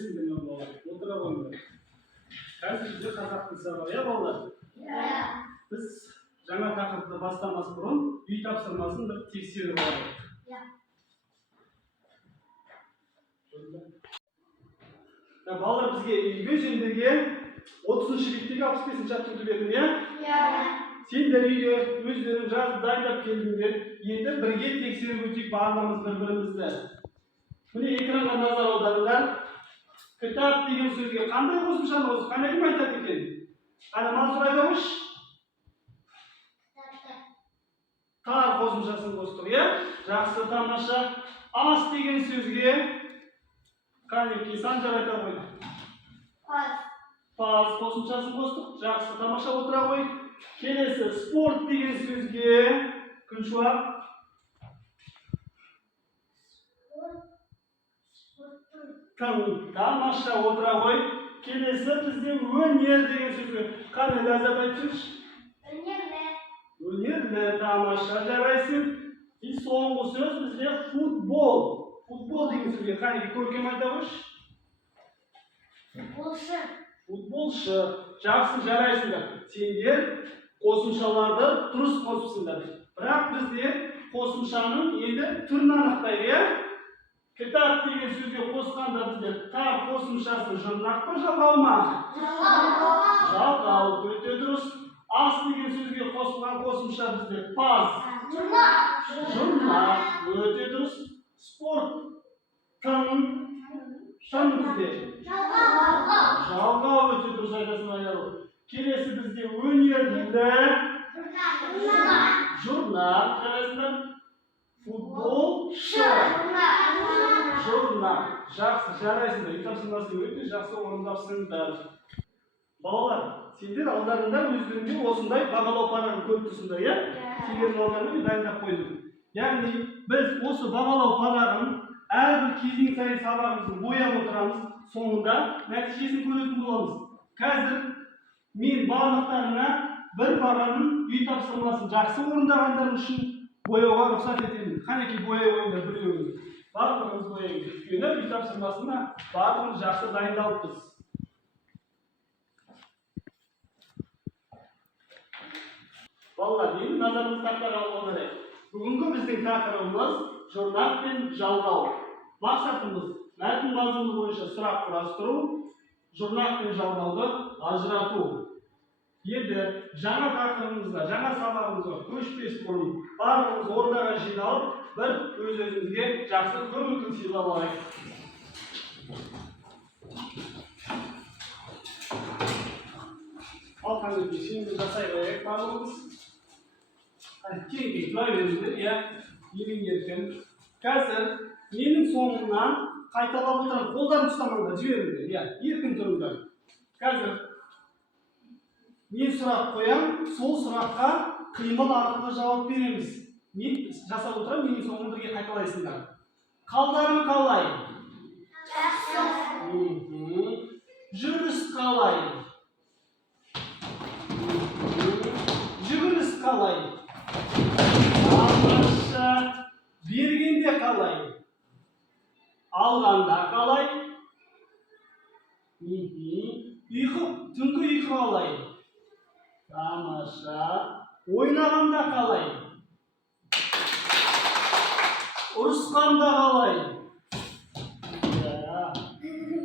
келесіңдер ме балалар? Отыра қойыңдар. Қазір бізде қазақ тілі сабағы, иә балалар? Иә. Біз жаңа тақырыпты бастамас бұрын үй тапсырмасын бір тексеріп алайық. Иә. Балалар, бізге үйге сендерге 30-шы беттегі 65-ші аттың бердім, иә? Иә. Сендер үйге өздерің жазып дайындап келдіңдер. Енді бірге тексеріп өтейік барлығымыз бір-бірімізді. Міне экранға назар аударыңдар. Кітап деген сөзге қандай қосымшаны қосып, қандай кім айтады екен? Қане Мансұр айта қойшы. Тар қосымшасын қостық, иә? Жақсы, тамаша. Ас деген сөзге қанекей Санжар айта қойды. Паз қосымшасын қостық. Жақсы, тамаша, отыра қой. Келесі спорт деген сөзге Күншуақ. Тамаша, отыра қой. Келесі бізде өнер деген сөзге қане Ләззат айтшы. Өнерлі, тамаша, жарайсың. И соңғы сөз бізде футбол. Футбол деген сөзге қане Көркем айта қойшы. Футболшы. Жақсы, жарайсыңдар. Сендер қосымшаларды дұрыс қосыпсыңдар. Бірақ бізде қосымшаның енді түрін анықтайды, иә? Кітап деген сөзге қосқанда бізде тар қосымшасы жұрнақ па, жалғау ма? Жалғау, өте дұрыс. Ас деген сөзге қосылған қосымша бізде паз. Жұрнақ, өте дұрыс. Спорт, тың бізде жалғау, өте дұрыс айтасың Айдару. Келесі бізде өнерлі жұрнақ, жарайсыңдар. Футболшы. Жұрнақ. Жақсы, жарайсыңдар. Үй тапсырмасын өте жақсы орындапсыңдар. Балалар, сендер алдарында өздеріңде осындай бағалау парағын көріп тұрсыңдар, иә? Сендердің алдарында дайындап қойдым. Яғни біз осы бағалау парағын әрбір кезең сайын сабағымызды бояп отырамыз, соңында нәтижесін көретін боламыз. Қазір мен барлықтарына бір бағаның үй тапсырмасын жақсы орындағандар үшін бояуға рұқсат етемін. Қанекей бояй ойыңдар біреуіңіз. Барлығымыз бояймыз. Өйткені үй тапсырмасына барлығымыз жақсы дайындалыппыз. Балалар, енді назарымыз тақтаға аударайық. Бүгінгі біздің тақырыбымыз жұрнақ пен жалғау. Мақсатымыз мәтін мазмұны бойынша сұрақ құрастыру, жұрнақ пен жалғауды ажырату. Енді жаңа тақырыбымызға, жаңа сабағымызға көшпес бұрын барлығымыз ортаға жиналып, бір өз-өзімізге жақсы көңіл сыйлап алайық. Ал қандай сенімді жасай қояйық барлығымыз. Тең-тең тұра беріңіздер, иә, емін-еркін. Қазір менің соңымнан қайталап отырған қолдарын ұстамаңдар, жіберіңдер, иә, еркін тұрыңдар. Қазір мен сұрақ қоям, сол сұраққа қимыл арқылы жауап береміз. Мен жасап отырам, менің соңымнан бірге қайталайсыңдар. Қалдарың қалай? Жақсы. Жүріс қалай? Жүгіріс қалай? Тамаша. Бергенде қалай? Алғанда қалай? Түнгі ұйқы қалай? Тамаша. Ойнағанда қалай? Ұрысқанда қалай?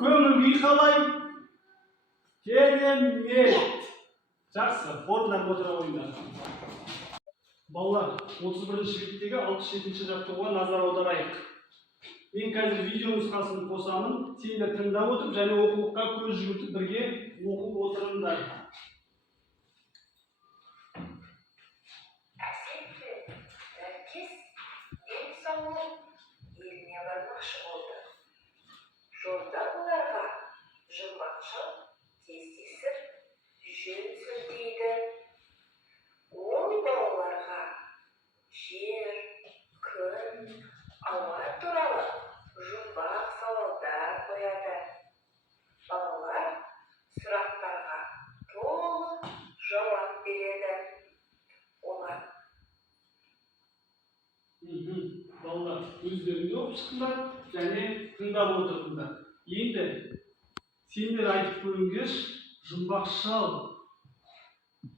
Көңіл күй қалай? Керемет. Жақсы, орындарыңа отыра қойыңдар. Балалар, 31-ші беттегі 67-ші жаттығуға назар аударайық. Мен қазір видео нұсқасын қосамын, сендер тыңдап отырып, және оқулыққа көз жүгіртіп бірге оқып отырыңдар. Еліне бармақшы болды. Жолда оларға жұмбақшы, тез-тесір, жөн сілтейді. Ол балаларға жер, күн, ауа туралы жұмбақ сауалдар қояды. Балалар сұрақтарға толық жауап береді. Олар Балалар, өздеріңді оқып шықтыңдар және тыңдап отырдыңдар. Енді Сендер айтып көріңдерші, жұмбақ шал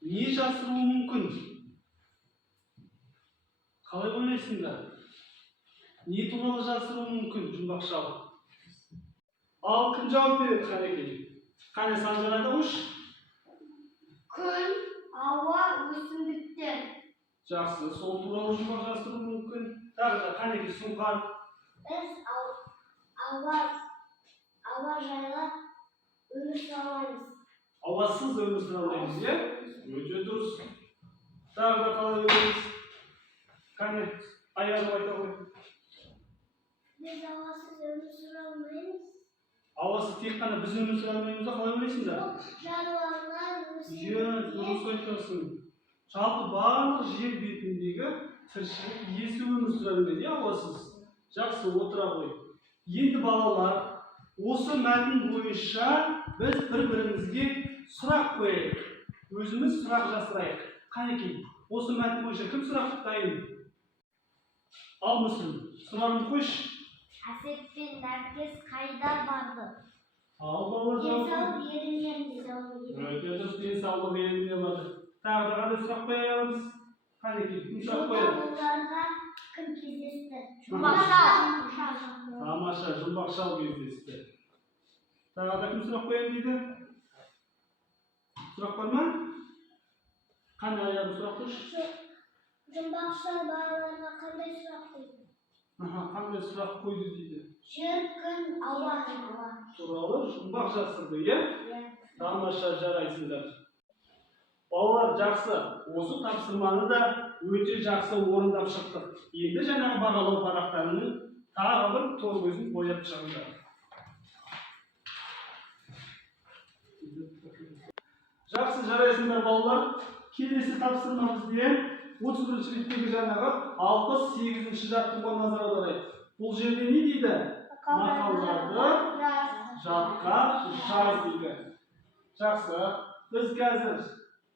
не жасыруы мүмкін? Қалай ойлайсыңдар? Не туралы жасыруы мүмкін жұмбақ шал? Ал кім жауап береді Қанекей? Қане Санжар айта қойшы. Күн, ауа, өсімдіктер. Жақсы, сол туралы жұмбақ жасыруы мүмкін. Тағы да Қанекей Сұңқар. Біз ауа жайлы өмір сүре аламыз. Ауасыз өмір сүре алмаймыз, иә? Өте дұрыс. Тағы да қалай ойлаймыз? Қане, аяғын айта қой. Біз ауасыз өмір сүре алмаймыз. Ауасы тек қана біз өмір сүре алмаймыз да, қалай ойлайсыңдар? Жануарлар Дұрыс айтасың. Жалпы барлық жер бетіндегі тіршілік иесі өмір сүре алмайды, ауасыз. Жақсы, отыра қой. Енді балалар, осы мәтін бойынша біз бір-бірімізге сұрақ қояйық. Өзіміз сұрақ жасырайық. Қанекей, осы мәтін бойынша кім сұрақ дайын? Ал Мүсілім, сұрағын қойшы. Әсет пен Нәркес қайда барды? Ал балалар жауап. Денсаулық еліне Өте дұрыс, денсаулық еліне барды. Тағы да қандай сұрақ қоя аламыз? Қанекей, кім сұрақ қояды? Оларға кім кездесті? Жұмбақ шал. Тамаша, жұмбақ шал кездесті. Тағы да кім сұрақ қоямын дейді? Сұрақ бар ма? Қандай аяғы сұрақ қойшы? Жұмбақ шал балаларға қандай сұрақ қойды? Қандай сұрақ қойды дейді? Жер, күн, ауа. Туралы жұмбақ жасырды, иә? Тамаша, жарайсыңдар. Балалар, жақсы. Осы тапсырманы да өте жақсы орындап шықтық. Енді жаңағы бағалау парақтарының тағы бір тор көзін бояп шығыңдар. Жақсы, жарайсыңдар балалар. Келесі тапсырмамызде 31-ші беттегі жаңағы 68-ші жаттығуға назар аударайық. Бұл жерде не дейді? Мақалдарды жатқа жаз дейді. Жақсы, біз қазір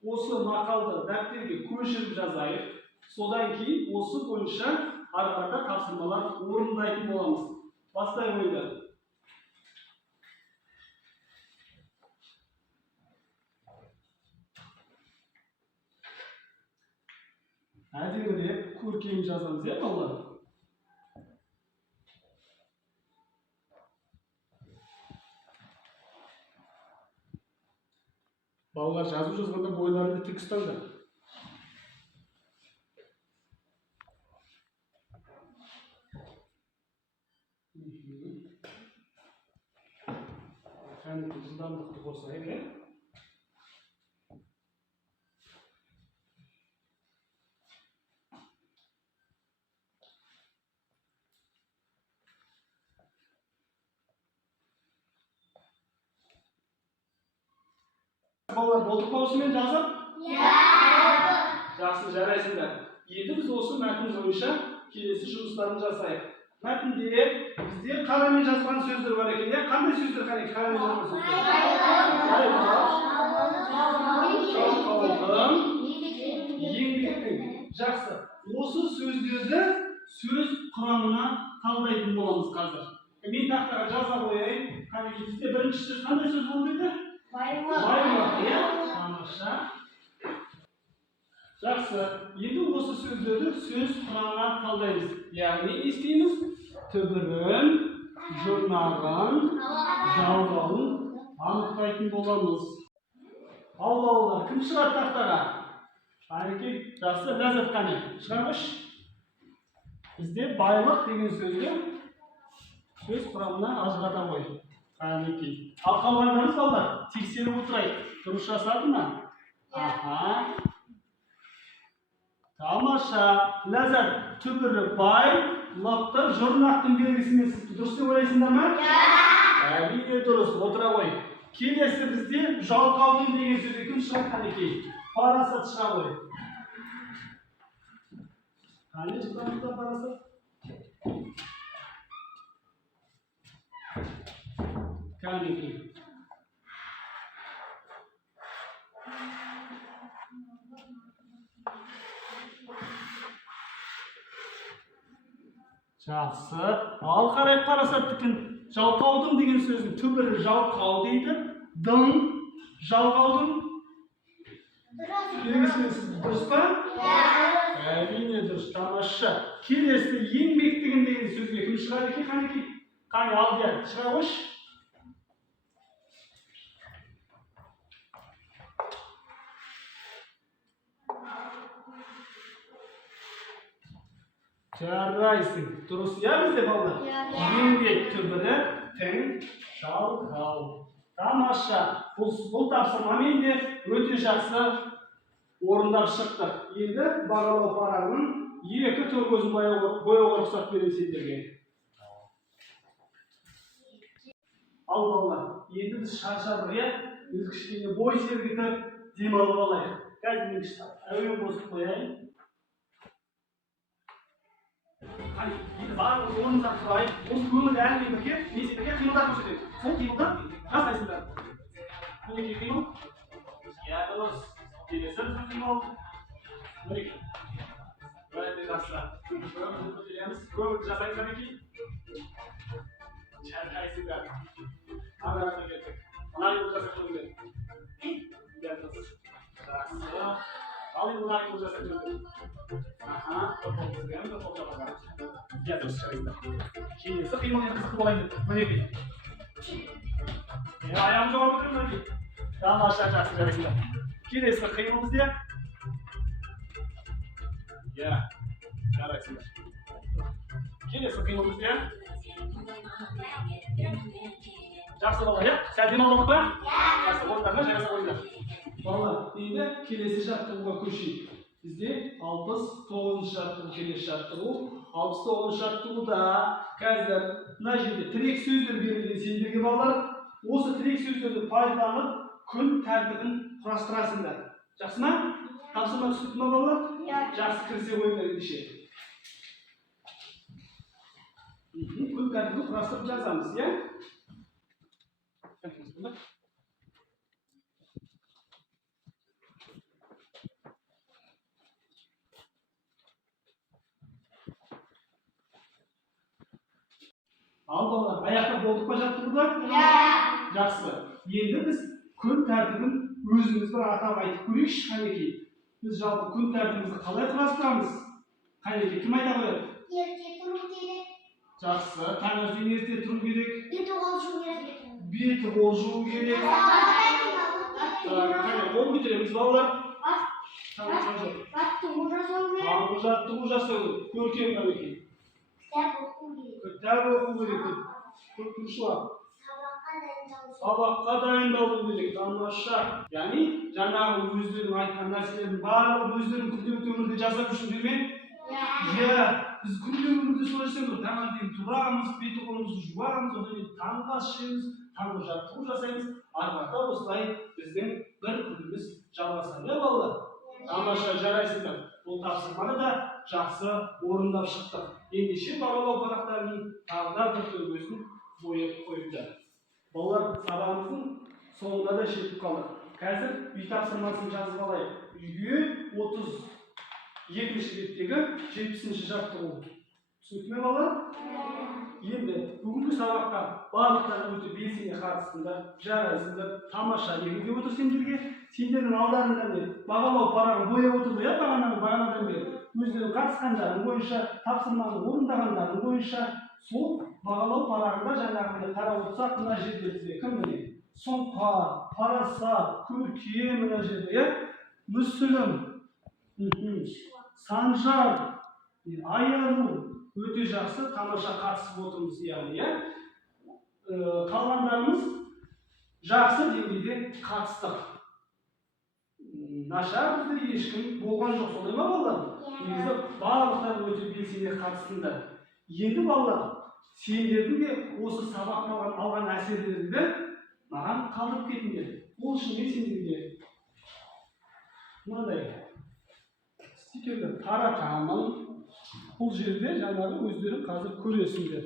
осы мақалды дәптерге көшіріп жазайық. Содан кейін осы бойынша ары қарата тапсырмалар орындайтын боламыз. Бастай қойыңдар. Әдемірек көркем жазамыз, иә балалар? Балалар жазу жазғанда бойларыңды тік ұстаңдар. Кәдімгі жылдамдықты қосайық, иә? Балалар, болдық па осымен жазып? Жақсы, жарайсыңдар. Енді біз осы мәтін бойынша келесі жұмыстарын жасайық. Мәтінде бізде қарамен жазған сөздер бар екен, иә? Қандай сөздер қарамен жазған сөздер? Еңбектің. Жақсы. Осы сөздерді сөз құрамына талдайтын боламыз қазір. Мен тақтаға жаза қояйын. Қанекей, бізде бірінші сөз қандай сөз болды еді? Байлық, иә? Тамаша. Жақсы. Енді осы сөздерді сөз құрамына талдаймыз. Яғни не істейміз? Түбірін, жұрнағын, жалғауын анықтайтын боламыз. Ал балалар, кім шығады тақтаға? Қанекей, жақсы, Ләззат қане. Шығарғыш. Бізде байлық деген сөзді сөз құрамына ажырата қой. Қанекей. Ал қалғандарыңыз балалар, тексеріп отырайық. Дұрыс жасады ма? Аха. Тамаша. Ләззат, түбірі бай, лақты жұрнақтың белгісімен сызды. Дұрыс деп ойлайсыңдар ма? Әрине дұрыс. Отыра қой. Келесі бізде жалқаудың деген сөзі кім шығады Қанекей? Парасат шыға қой. Қане жылдамдықта парасат? Қанекей. Жақсы. Ал қарай парасаттыкін жалқаудың деген сөздің түбірі жалқау дейді. Дың, жалғаудың дұрыс па? Әрине дұрыс. Тамаша. Келесі еңбектігін деген сөзге кім шығады екен? Қанекей? Қане Алдияр, шыға қош. Жарайсың. Дұрыс иә бізде балалар? Еңбек түбірі тің, жалғау. Тамаша. Бұл тапсырмамен де өте жақсы орындап шықты. Енді бағалау парағының екі түр көзін бояуға рұқсат беремін сендерге. Ал балалар, енді біз шаршадық, иә? Біз кішкене бой сергітіп, демалып алайық. Қазір мен әуен қосып қояйын. Енді барлық орнымызда тұрайық. Осы көңілді әнмен бірге, мен сендерге қимылдар көрсетемін. Сол қимылды жасайсыңдар. Мінекей қимыл. Иә, дұрыс. Келесі бір қимыл. Мінекей. Өте жақсы. Көңілді көтереміз. Көңілді жасайсыңдар екен. Шарқайсыңдар. Ағарасына кеттік. Мына қимыл жасап көріңдер. Иә, дұрыс. Жақсы. Ал енді мына қимыл жасап көріңдер. Аха, топ-топ бізген, топ-топ жабылған. Иә, дұрыс шығайсыңдар. Келесі қимыл енді қызықты болайын деп. Мінекей. Аяғым жоғары көтеріп мінекей. Тамаша, жақсы жарайсыңдар. Келесі қимыл бізде. Иә, жарайсыңдар. Келесі қимыл бізде. Жақсы балалар, иә? Сәл демалдық па? Жақсы, орындарына жайғаса қойыңдар. Балалар, енді келесі жаттығуға көшейік. Бізде 69 жаттығу келесі жаттығу. 69 жаттығуда қазір мына жерде тірек сөздер берілген сендерге балалар. Осы тірек сөздерді пайдаланып күн тәртібін құрастырасыңдар. Жақсы ма? Тапсырма түсінікті ме балалар? Жақсы, кірісе қойыңдар ендеше. Күн тәртібін құрастырып жазамыз, иә? Ал балалар, аяқтап болдық па жаттығуда? Жақсы. Енді біз күн тәртібін өзіміз бір атап айтып көрейікші, Қанекей. Біз жалпы күн тәртібімізді қалай құрастырамыз? Қанекей, кім айта қояды? Ерте тұру керек. Жақсы. Таңертең ерте тұру керек. Беті қол жуу керек. Беті қол жуу керек. Қане, қол көтереміз балалар. Жаттығу жасау керек. Таңғы жаттығу жасау. Көркем Қанекей. Кітап оқу керек. Кітап оқу керек. Көркіншілар. Сабаққа дайындалу керек. Тамаша. Яғни жаңағы өздерінің айтқан нәрселердің барлығы өздерінің күнделікті өмірде жасап жүрсіңдер ме? Иә. Біз күнделікті өмірде солай жасаймыз. Таңертең тұрамыз, бет қолымызды жуамыз, одан кейін таңғы ас ішеміз, таңғы жаттығу жасаймыз. Ары қарата осылай біздің бір күніміз жалғасады, иә балалар? Тамаша, жарайсыңдар. Бұл тапсырманы да жақсы орындап шықтық. Ендеше бағалау парақтарының тағы да бір көзін бояп қойды. Балалар, сабағымыздың соңына да жетіп қалдық. Қазір үй тапсырмасын жазып алайық. Үйге 32-ші беттегі 70-ші жаттығу. Түсінікті ме балалар? Енді бүгінгі сабаққа барлықтары өте белсене қатыстыңдар, жарайсыңдар, тамаша егілге отыр сендерге. Сендердің алдарында бағалау парағын бояп отырды, иә, бағанадан бері. Өздерінің қатысқандарың бойынша, тапсырманы орындағандарың бойынша, сол бағалау парағында жаңағыны қарап отырсақ, мына жерде бізде кім міне? Сұңқар, парасат, көркем мына жерде, иә? Мүсілім, Санжар, Аяру өте жақсы, тамаша қатысып отырмыз, яғни, иә? Қалғандарымыз жақсы деңгейде қатыстық. Нашар бізде ешкім болған жоқ, солай ма балалар? Негізі барлықтары өте белсене қатыстыңдар. Енді балалар, сендердің де осы сабақтан алған әсерлеріңді маған қалдырып кетіңдер. Ол үшін мен сендерге мынадай стикерлер таратамын. Бұл жерде жаңағы өздерің қазір көресіңдер.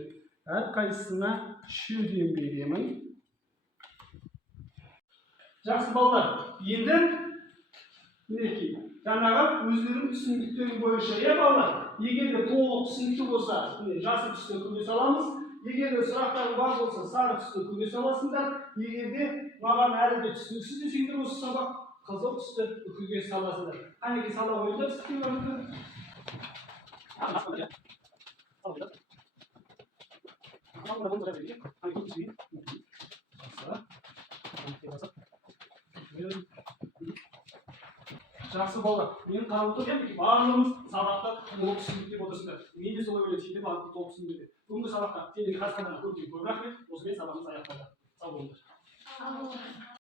Әрқайсысына 3-ден беремін. Жақсы балалар, енді мінекей жаңағы өздерінің түсіндіктері бойынша, иә балалар? егер де толық түсінікті болса, жасыл түсті күлге саламыз. Егер де сұрақтарың бар болса, сары түсті күлге саласыңдар. Егер де маған әлі де түсініксіз десеңдер, осы сабақ қызыл түсті күлге саласыңдар. Қанекей сала қойыңдар, сіздер өмірді. Жақсы болды. Мен қабылдап едім, барлығымыз сабақта толық түсіндік деп отырсыңдар. Мен де солай ойлаймын, сөйтіп толық түсіндік деп. Бүгінгі сабақта сендер қасқадан